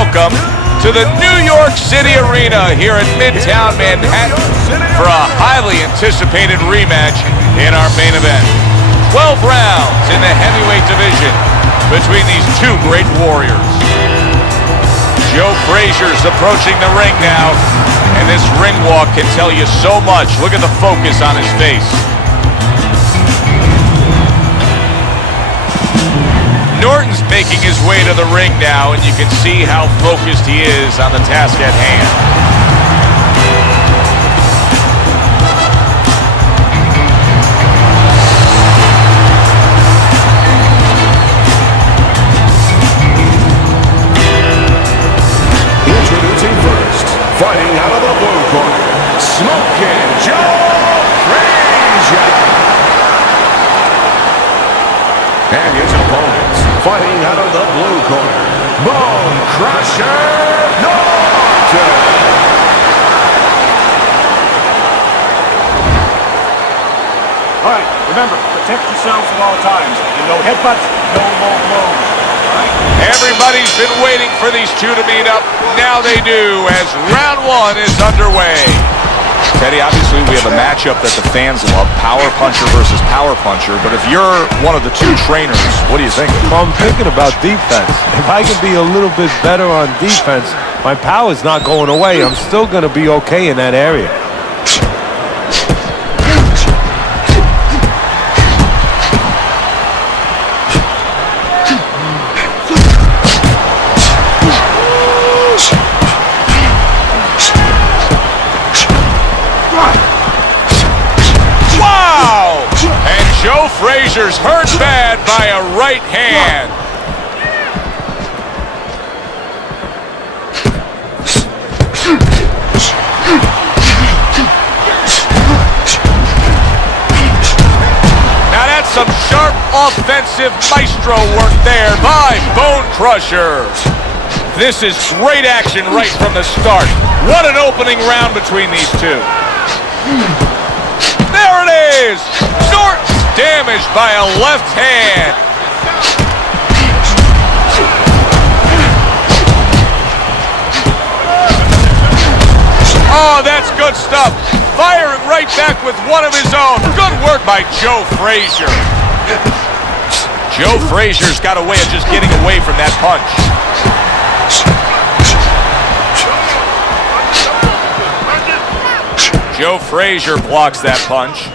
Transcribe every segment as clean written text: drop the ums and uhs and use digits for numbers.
welcome to the New York City Arena here in Midtown Manhattan for a highly anticipated rematch in our main event. 12 rounds in the heavyweight division between these two great warriors. Joe Frazier's approaching the ring now, and this ring walk can tell you so much. Look at the focus on his face. Norton's making his way to the ring now, and you can see how focused he is on the task at hand. Introducing first, fighting out of the blue corner, Smoking Joe Frazier. And his opponents, fighting out of the blue corner, Bone Crusher Norton. All right, remember, protect yourselves at all times. And no headbutts, no low blows. Everybody's been waiting for these two to meet up. Now they do, as round one is underway. Teddy, obviously we have a matchup that the fans love, power puncher versus power puncher, but if you're one of the two trainers, what do you think? Well, I'm thinking about defense. If I can be a little bit better on defense, my power's not going away. I'm still going to be okay in that area. Joe Frazier's hurt bad by a right hand. Now that's some sharp offensive maestro work there by Bone Crusher. This is great action right from the start. What an opening round between these two. There it is! Norton damaged by a left hand. Oh, that's good stuff. Firing right back with one of his own. Good work by Joe Frazier. Joe Frazier's got a way of just getting away from that punch. Joe Frazier blocks that punch.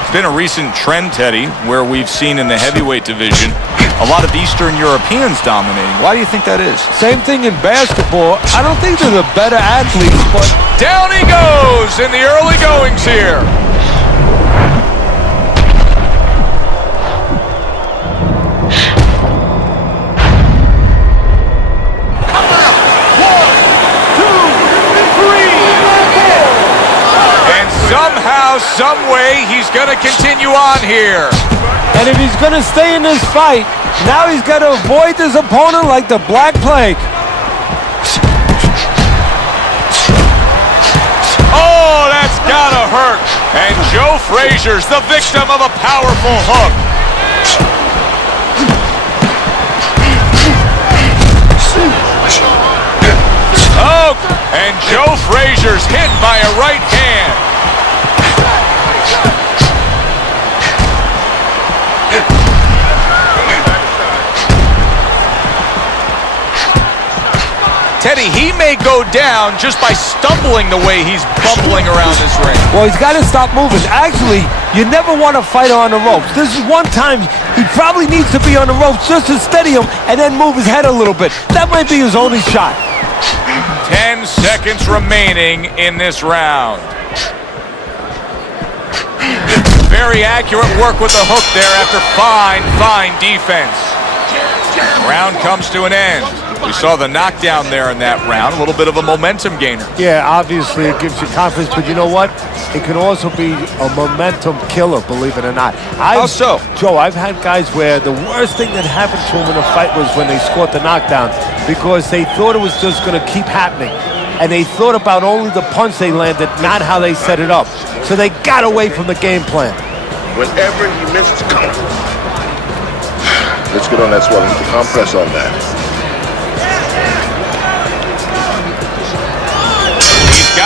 It's been a recent trend, Teddy, where we've seen in the heavyweight division a lot of Eastern Europeans dominating. Why do you think that is? Same thing in basketball. I don't think they're the better athletes, but... Down he goes in the early goings here. Somehow, some way, he's going to continue on here. And if he's going to stay in this fight, now he's got to avoid his opponent like the Black Plague. Oh, that's got to hurt. And Joe Frazier's the victim of a powerful hook. Oh, and Joe Frazier's hit by a right hand. Teddy, he may go down just by stumbling the way he's bumbling around this ring. Well, he's got to stop moving. Actually, you never want to fight on the ropes. This is one time he probably needs to be on the ropes just to steady him and then move his head a little bit. That might be his only shot. 10 seconds remaining in this round. Very accurate work with the hook there after fine defense. Round comes to an end. We saw the knockdown there in that round, a little bit of a momentum gainer. Yeah, obviously it gives you confidence, but you know what? It can also be a momentum killer, believe it or not. How so? Joe, I've had guys where the worst thing that happened to them in a fight was when they scored the knockdown because they thought it was just going to keep happening. And they thought about only the punch they landed, not how they set it up. So they got away from the game plan. Whenever he misses, come on. Let's get on that swelling. Compress on that.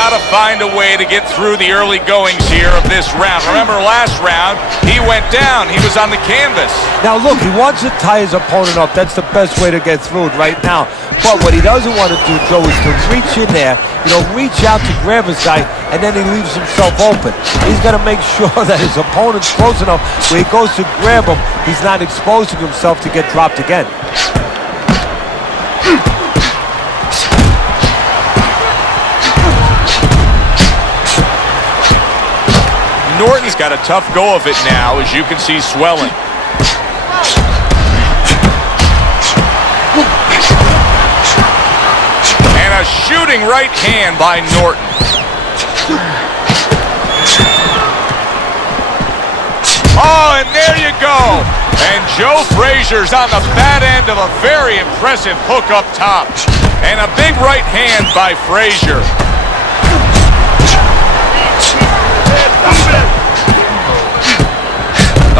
got to find a way to get through the early goings here of this round. Remember last round, he went down. He was on the canvas. Now look, he wants to tie his opponent up. That's the best way to get through it right now. But what he doesn't want to do, Joe, is to reach in there, reach out to grab his guy, and then he leaves himself open. He's got to make sure that his opponent's close enough where he goes to grab him, he's not exposing himself to get dropped again. Norton's got a tough go of it now, as you can see swelling. And a shooting right hand by Norton. Oh, and there you go. And Joe Frazier's on the bad end of a very impressive hook up top. And a big right hand by Frazier.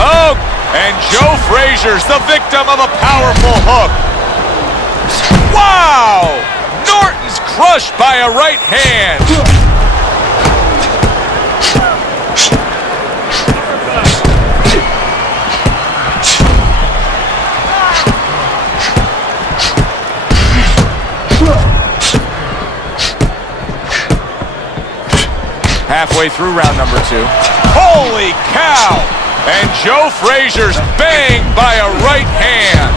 Oh, and Joe Frazier's the victim of a powerful hook. Wow! Norton's crushed by a right hand. Halfway through round number 2. Holy cow! And Joe Frazier's banged by a right hand.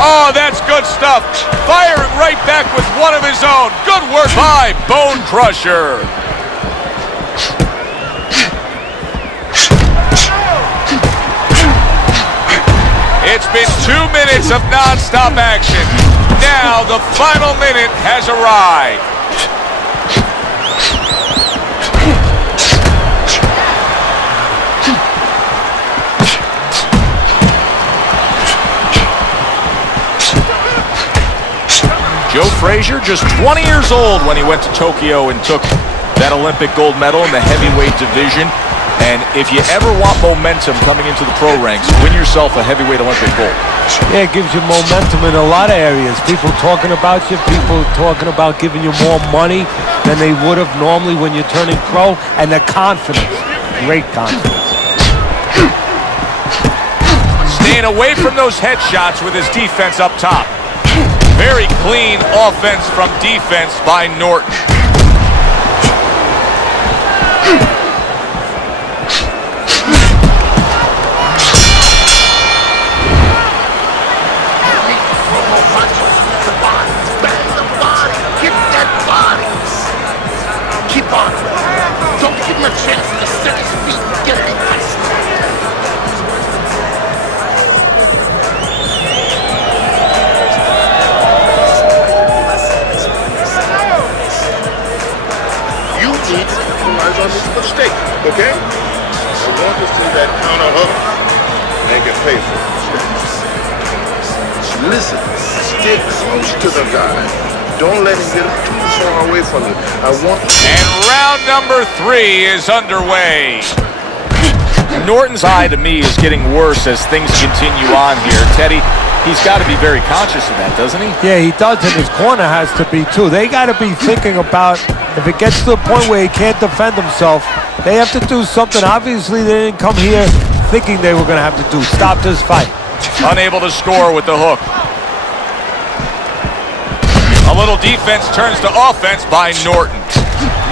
Oh, that's good stuff. Firing right back with one of his own. Good work by Bone Crusher. It's been 2 minutes of non-stop action. Now the final minute has arrived. Joe Frazier, just 20 years old when he went to Tokyo and took that Olympic gold medal in the heavyweight division. And if you ever want momentum coming into the pro ranks, win yourself a heavyweight Olympic gold. Yeah, it gives you momentum in a lot of areas. People talking about you, people talking about giving you more money than they would have normally when you're turning pro, and the confidence, great confidence. Staying away from those headshots with his defense up top. Very clean offense from defense by Norton. Mistake, okay? I want to see that counter hustle and get paid for it. Listen, stick close to the guy. Don't let him get too far away from you. And round number 3 is underway. Norton's eye to me is getting worse as things continue on here. Teddy, he's got to be very conscious of that, doesn't he? Yeah, he does, and his corner has to be too. They got to be thinking about, if it gets to the point where he can't defend himself, they have to do something. Obviously, they didn't come here thinking they were going to have to stop this fight. Unable to score with the hook. A little defense turns to offense by Norton.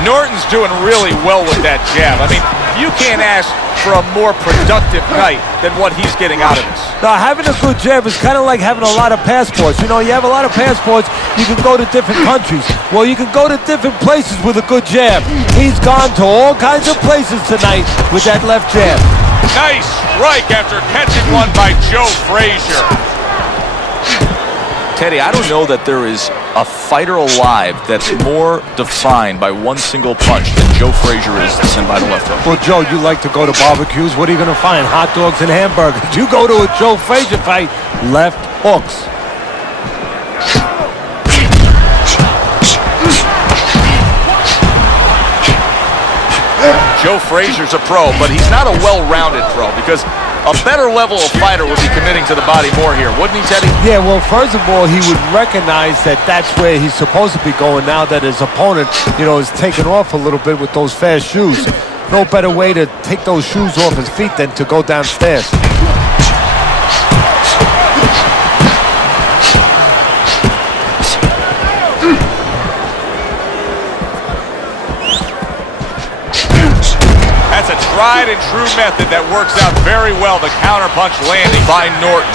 Norton's doing really well with that jab. I mean, you can't ask for a more productive night than what he's getting out of this. Now, having a good jab is kind of like having a lot of passports. You know, you have a lot of passports, you can go to different countries. Well, you can go to different places with a good jab. He's gone to all kinds of places tonight with that left jab. Nice strike after catching one by Joe Frazier. Teddy, I don't know that there is a fighter alive that's more defined by one single punch than Joe Frazier is than by the left hook. Well, Joe, you like to go to barbecues. What are you going to find? Hot dogs and hamburgers. You go to a Joe Frazier fight, left hooks. Joe Frazier's a pro, but he's not a well-rounded pro because a better level of fighter would be committing to the body more here, wouldn't he, Teddy? Yeah, well, first of all, he would recognize that that's where he's supposed to be going now that his opponent, is taking off a little bit with those fast shoes. No better way to take those shoes off his feet than to go downstairs. That's a tried and true method that works out very well. The counterpunch landing by Norton.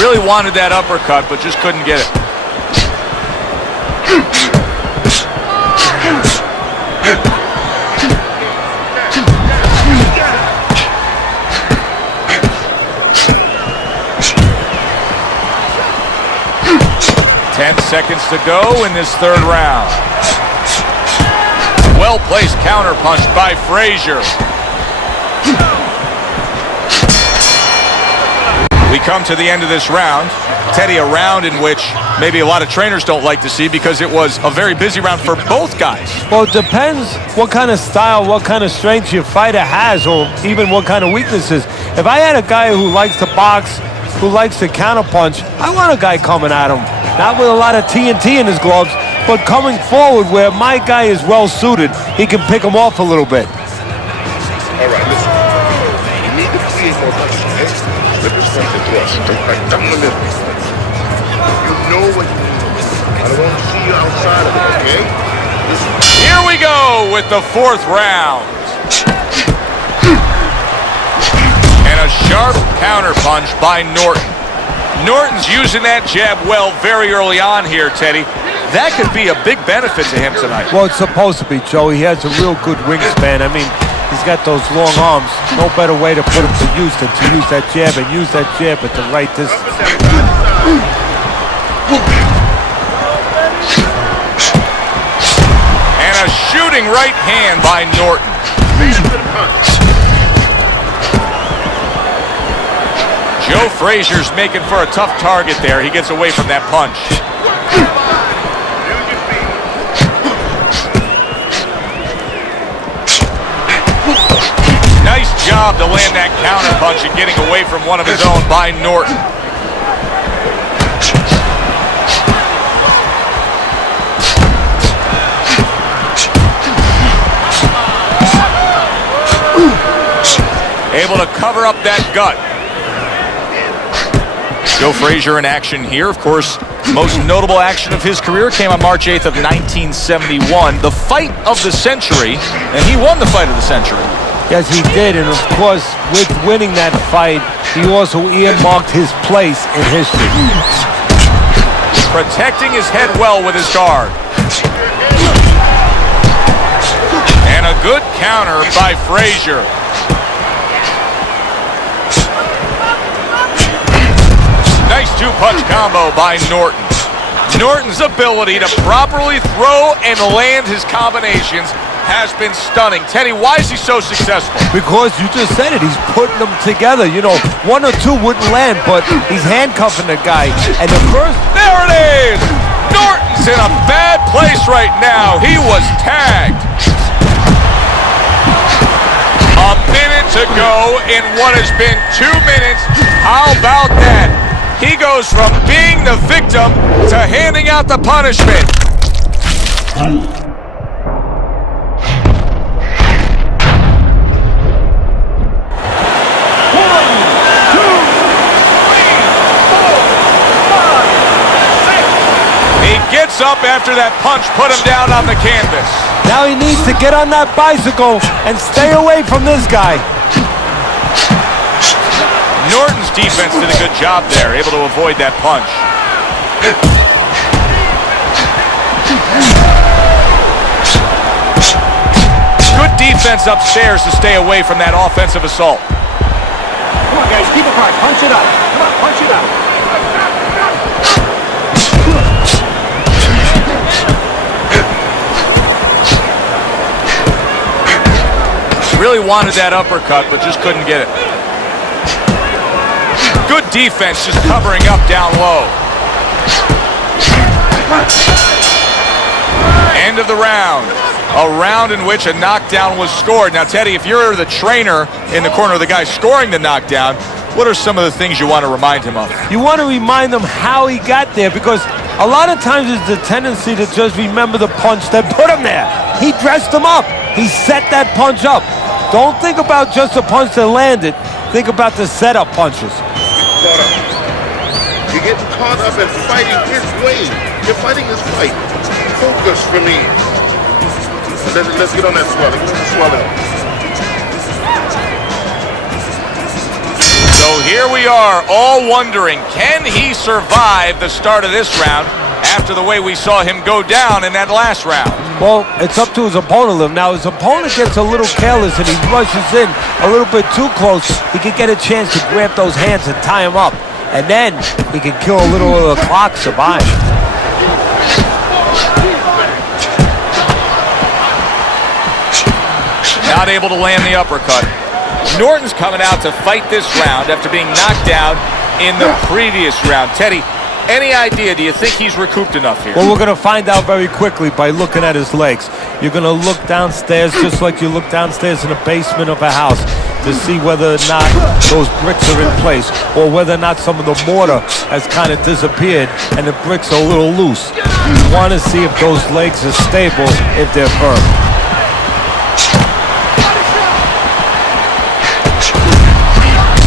Really wanted that uppercut, but just couldn't get it. Ten seconds to go in this third round. Well-placed counterpunch by Frazier. We come to the end of this round. Teddy, a round in which maybe a lot of trainers don't like to see because it was a very busy round for both guys. Well, it depends what kind of style, what kind of strength your fighter has, or even what kind of weaknesses. If I had a guy who likes to box, who likes to counterpunch, I want a guy coming at him. Not with a lot of TNT in his gloves, but coming forward where my guy is well-suited, he can pick him off a little bit. All right, listen. You need to create more punches, okay? Let this punch across. Like, double the middle. You know what you need to do. I don't want to see you outside of it, okay? Listen. Here we go with the fourth round. And a sharp counterpunch by Norton. Norton's using that jab well very early on here, Teddy. That could be a big benefit to him tonight. Well, it's supposed to be, Joe. He has a real good wingspan. I mean, he's got those long arms. No better way to put him to use than to use that jab and use that jab at the right distance. And a shooting right hand by Norton. Joe Frazier's making for a tough target there. He gets away from that punch. Nice job to land that counterpunch and getting away from one of his own by Norton. Able to cover up that gut. Joe Frazier in action here. Of course, most notable action of his career came on March 8th of 1971. The fight of the century, and he won the fight of the century. Yes, he did, and of course, with winning that fight, he also earmarked his place in history. Protecting his head well with his guard. And a good counter by Frazier. Nice two-punch combo by Norton. Norton's ability to properly throw and land his combinations has been stunning. Teddy, why is he so successful? Because you just said it, he's putting them together. You know, one or two wouldn't land, but he's handcuffing the guy. And the first... There it is! Norton's in a bad place right now. He was tagged. A minute to go in what has been 2 minutes. How about that? He goes from being the victim to handing out the punishment. He gets up after that punch put him down on the canvas. Now he needs to get on that bicycle and stay away from this guy. Norton's defense did a good job there, able to avoid that punch. Good defense upstairs to stay away from that offensive assault. Come on, guys, keep it hard. Punch it out. Come on, punch it out. Really wanted that uppercut, but just couldn't get it. Good defense, just covering up down low. End of the round. A round in which a knockdown was scored. Now, Teddy, if you're the trainer in the corner of the guy scoring the knockdown, what are some of the things you want to remind him of? You want to remind him how he got there, because a lot of times it's the tendency to just remember the punch that put him there. He dressed him up. He set that punch up. Don't think about just the punch that landed. Think about the setup punches. You're getting caught up in fighting his way. You're fighting his fight. Focus for me. Let's get on that swelling. Get on the swelling. So here we are, all wondering, can he survive the start of this round after the way we saw him go down in that last round? Well, it's up to his opponent. Now, his opponent gets a little careless and he rushes in a little bit too close. He could get a chance to grab those hands and tie him up. And then he can kill a little of the clock survive. Not able to land the uppercut. Norton's coming out to fight this round after being knocked down in the previous round. Teddy, any idea, do you think he's recouped enough here? Well, we're going to find out very quickly by looking at his legs. You're going to look downstairs just like you look downstairs in the basement of a house to see whether or not those bricks are in place, or whether or not some of the mortar has kind of disappeared and the bricks are a little loose. You want to see if those legs are stable, if they're firm.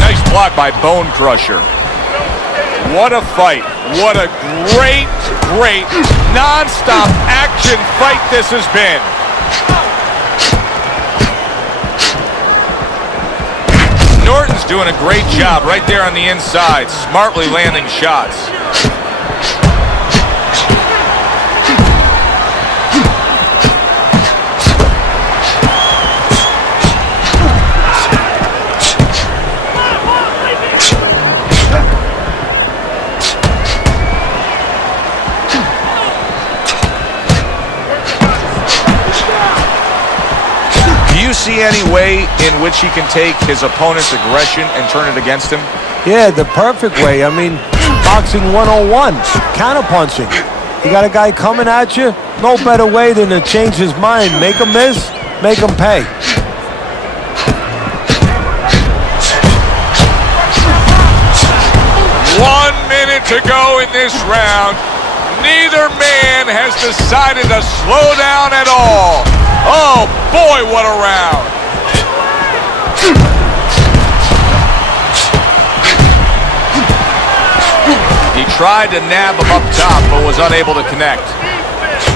Nice block by Bone Crusher. What a fight. What a great, great, non-stop action fight this has been. Norton's doing a great job right there on the inside, smartly landing shots. Do you see any way in which he can take his opponent's aggression and turn it against him? Yeah, the perfect way. I mean, boxing 101, counterpunching. You got a guy coming at you, no better way than to change his mind. Make him miss, make him pay. One minute to go in this round. Neither man has decided to slow down at all. Oh boy, what a round. He tried to nab him up top, but was unable to connect.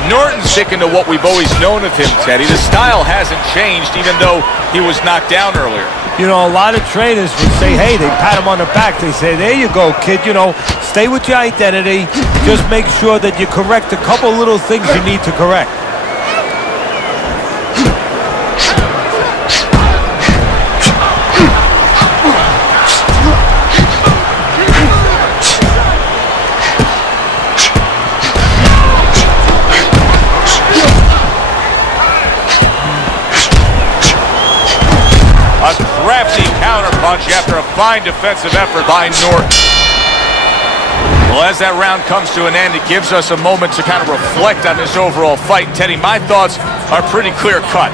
Norton's sticking to what we've always known of him, Teddy. The style hasn't changed, even though he was knocked down earlier. You know, a lot of trainers would say, hey, they pat him on the back. They say, there you go, kid. You know, stay with your identity. Just make sure that you correct a couple little things you need to correct. A crafty counterpunch after a fine defensive effort by Norton. Well, as that round comes to an end, it gives us a moment to kind of reflect on this overall fight. Teddy, my thoughts are pretty clear cut.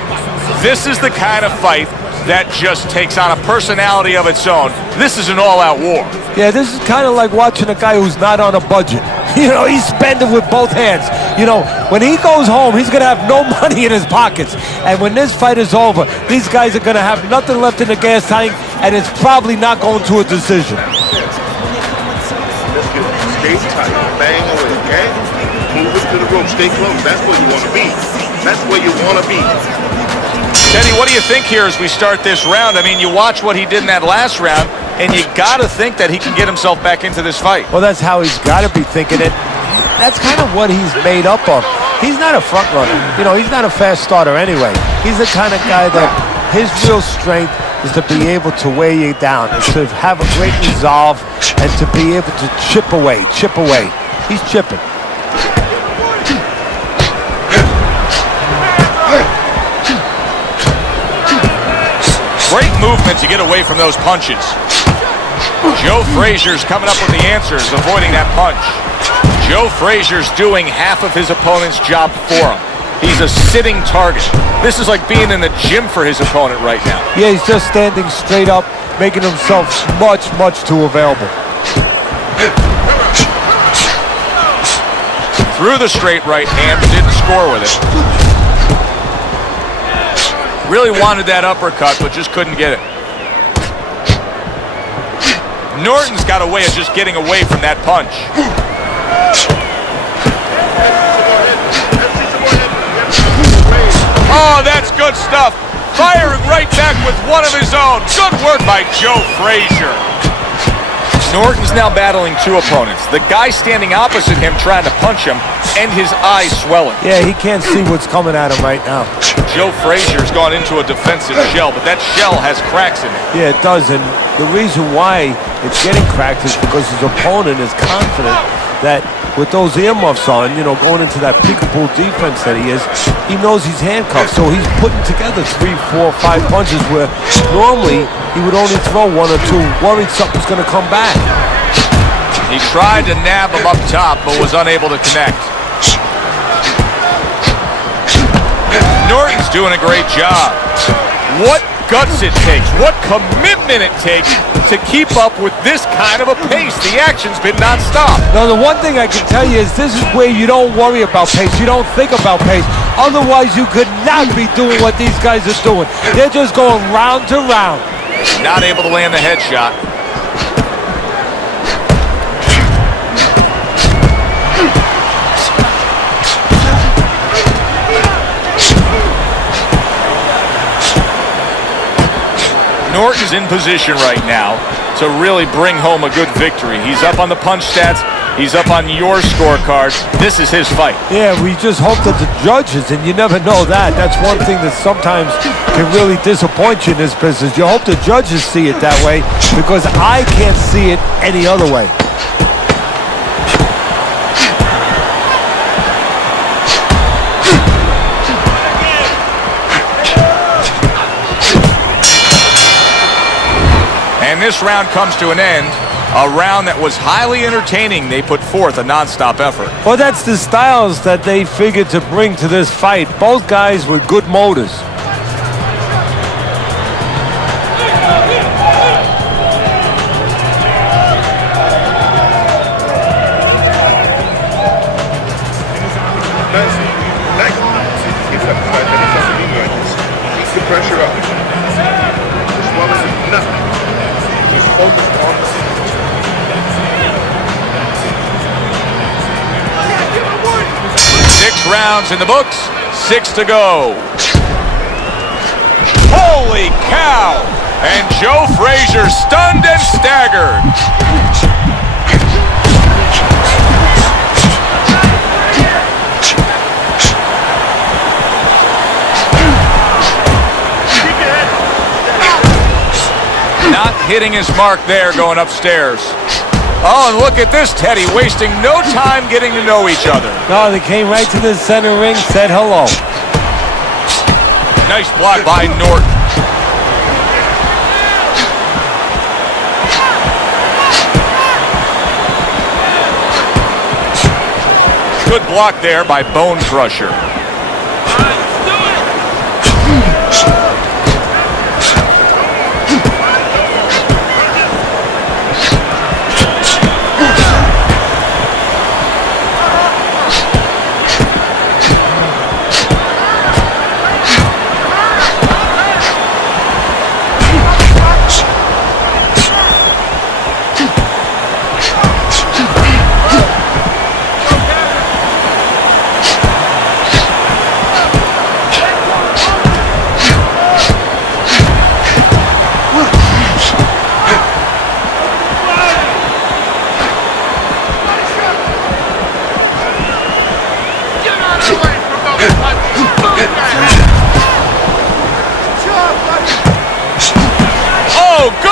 This is the kind of fight that just takes on a personality of its own. This is an all-out war. Yeah, this is kind of like watching a guy who's not on a budget. You know, he's spending with both hands. You know, when he goes home, he's going to have no money in his pockets. And when this fight is over, these guys are going to have nothing left in the gas tank, and it's probably not going to a decision. Stay tight. Bang away, okay? Move it to the rope. Stay close. That's where you want to be. That's where you want to be. Teddy, what do you think here as we start this round? I mean, you watch what he did in that last round. and you got to think that he can get himself back into this fight. Well, that's how he's got to be thinking it. That's kind of what he's made up of. He's not a front runner. You know, he's not a fast starter anyway. He's the kind of guy that his real strength is to be able to wear you down, is to have a great resolve, and to be able to chip away. He's chipping. Great movement to get away from those punches. Joe Frazier's coming up with the answers, avoiding that punch. Joe Frazier's doing half of his opponent's job for him. He's a sitting target. This is like being in the gym for his opponent right now. Yeah, he's just standing straight up, making himself much too available. Threw the straight right hand, but didn't score with it. Really wanted that uppercut, but just couldn't get it. Norton's got a way of just getting away from that punch. Oh, that's good stuff. Firing right back with one of his own. Good work by Joe Frazier. Norton's now battling two opponents. The guy standing opposite him trying to punch him, and his eyes swelling. Yeah, he can't see what's coming at him right now. Joe Frazier's gone into a defensive shell, but that shell has cracks in it. Yeah, it does, and the reason why it's getting cracked is because his opponent is confident that with those earmuffs on, you know, going into that peekaboo defense that he is, he knows he's handcuffed, so he's putting together 3, 4, 5 punches where normally he would only throw 1 or 2, worried something's going to come back. He tried to nab him up top, but was unable to connect. Norton's doing a great job. What guts it takes, what commitment it takes to keep up with this kind of a pace. The action's been nonstop. Now, the one thing I can tell you is this is where you don't worry about pace. You don't think about pace. Otherwise, you could not be doing what these guys are doing. They're just going round to round. Not able to land the headshot. Norton's in position right now to really bring home a good victory. He's up on the punch stats. He's up on your scorecard. This is his fight. Yeah, we just hope that the judges, and you never know that. That's one thing that sometimes can really disappoint you in this business. You hope the judges see it that way, because I can't see it any other way. And this round comes to an end. A round that was highly entertaining. They put forth a nonstop effort. Well, that's the styles that they figured to bring to this fight. Both guys with good motors. Keep the pressure up. This one is nothing. Just focus on the 6 rounds in the books, 6 to go. Holy cow! And Joe Frazier stunned and staggered. Not hitting his mark there, going upstairs. Oh, and look at this, Teddy, wasting no time getting to know each other. No, they came right to the center ring, said hello. Nice block by Norton. Good block there by Bone Crusher.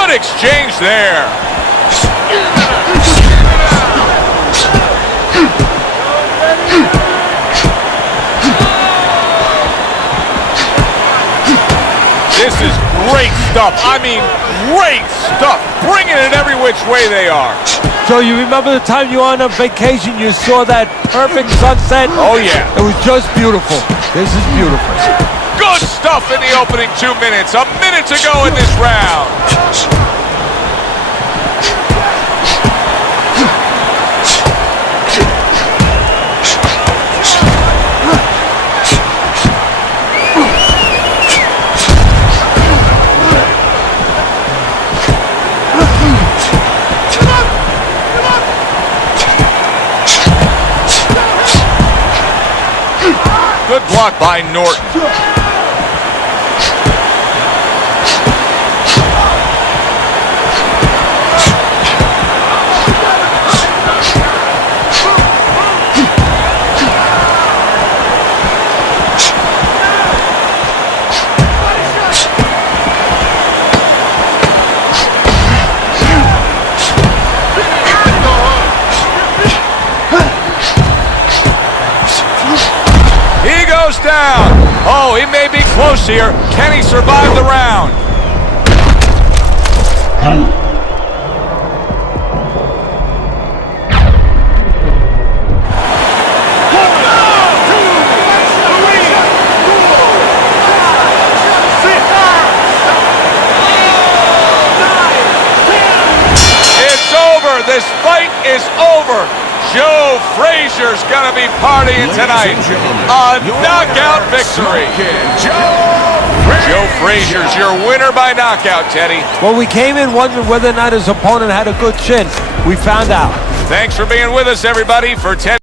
Good exchange there. This is great stuff. I mean, great stuff. Bringing it every which way they are. So you remember the time you were on a vacation, you saw that perfect sunset? Oh, yeah. It was just beautiful. This is beautiful. Good stuff in the opening 2 minutes. A minute to go in this round. Good block by Norton. Down. Oh, he may be close here. Can he survive the round? It's over. This fight is over. Joe Frazier's gonna be partying tonight. A knockout victory. Joe Frazier's your winner by knockout, Teddy. Well, we came in wondering whether or not his opponent had a good chin. We found out. Thanks for being with us, everybody, for Teddy.